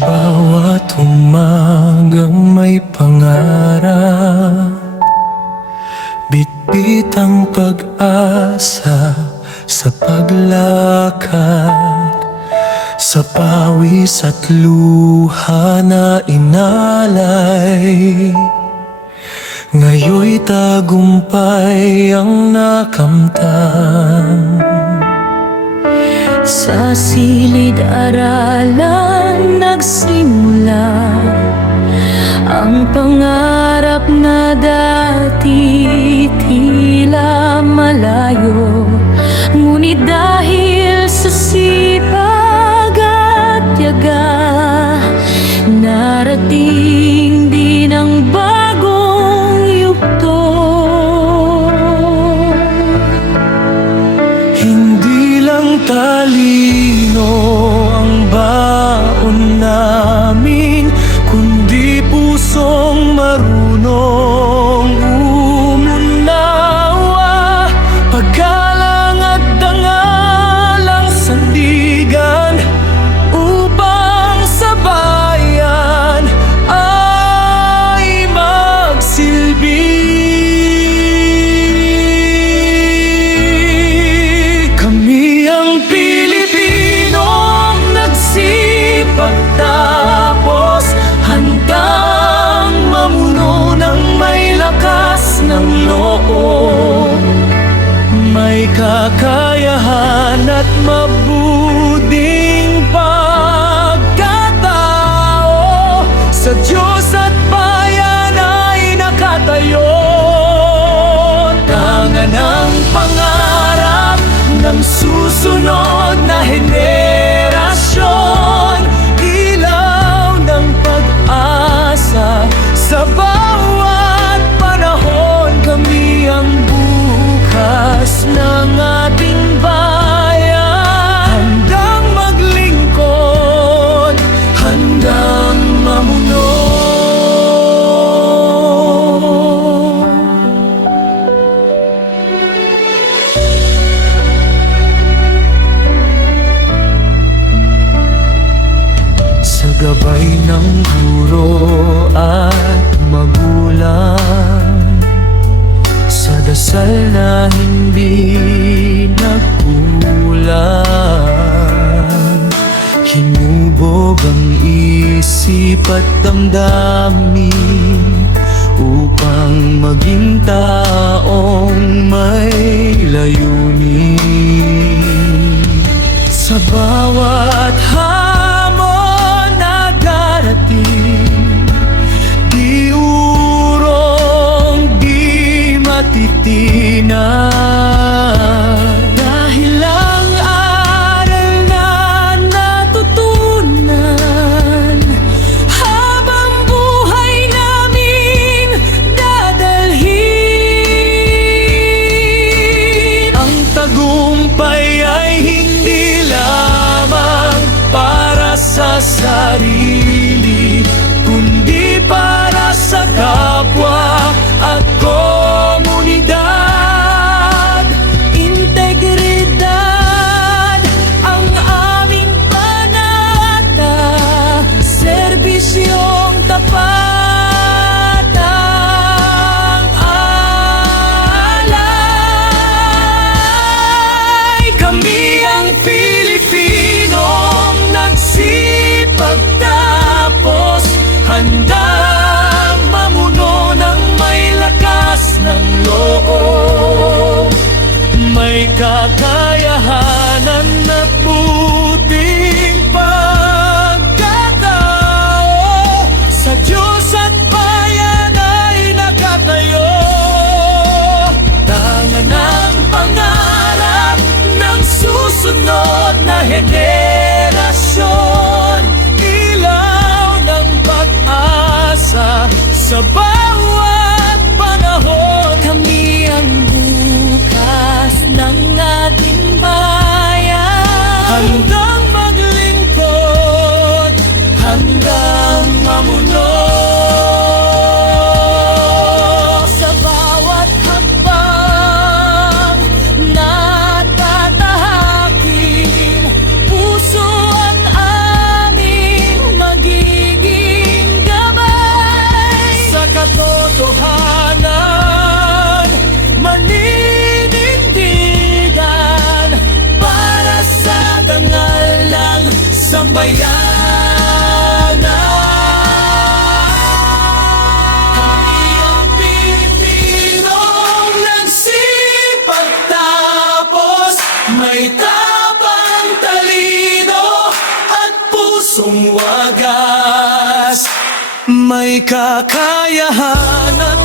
bawat umagang may pangarap, bitbit ang pag-asa sa paglakad, sa pawis at luha na inalay. Ngayon'y tagumpay ang nakamtan. Sa silid-aralan nagsimula ang pangarap na dati tila malayo. Ngunit dahil sa sipag at tiyaga, narating din ang bagong yugto. Hindi lang talino ang baon namin, kundi pusong marunong umunawa. Paggalang at dangalang sandigan upang sa bayan ay magsilbi. Kami ang Pilipinong nagsipag tapos handang mamuno ng may lakas ng loob, may kakayahan at mabuting pagkatao. Sa Diyos at bayan ay nakatayo. Tangan ang pangarap ng susunod na henerasyon, ilaw ng pag-asa sa bawat panahon. Kami ang bukas ng ating bayan, handang maglingkod, handang mamuno. Sa gabay ng guro at magulang, sa dasal na hindi nagkulang, hinubog ang isip at damdamin upang maging taong may layunin. Sa bawat hamon na darating, di urong, di matitinag, dahil ang aral na natutunan habang buhay namin dadalhin. Ang tagumpay ay hindi lamang para sa sarili, kundi para sa kapwa at komunidad. Integridad ang aming panata, serbisyong tapat ang alay. Kami ang Pilipinong nagsipag tapos handang mamuno ng may lakas ng loob, may kakayahanan at buting pagkatao. Sa Diyos at bayan ay nakatayo. Tangan ang pangarap ng susunod na henerasyon, ilaw ng pag-asa sa bawat panahon. Kami ang bukas ng ating Kami ang Pilipinong nagsipag tapos may tapang talino at pusong wagas. May kakayahan at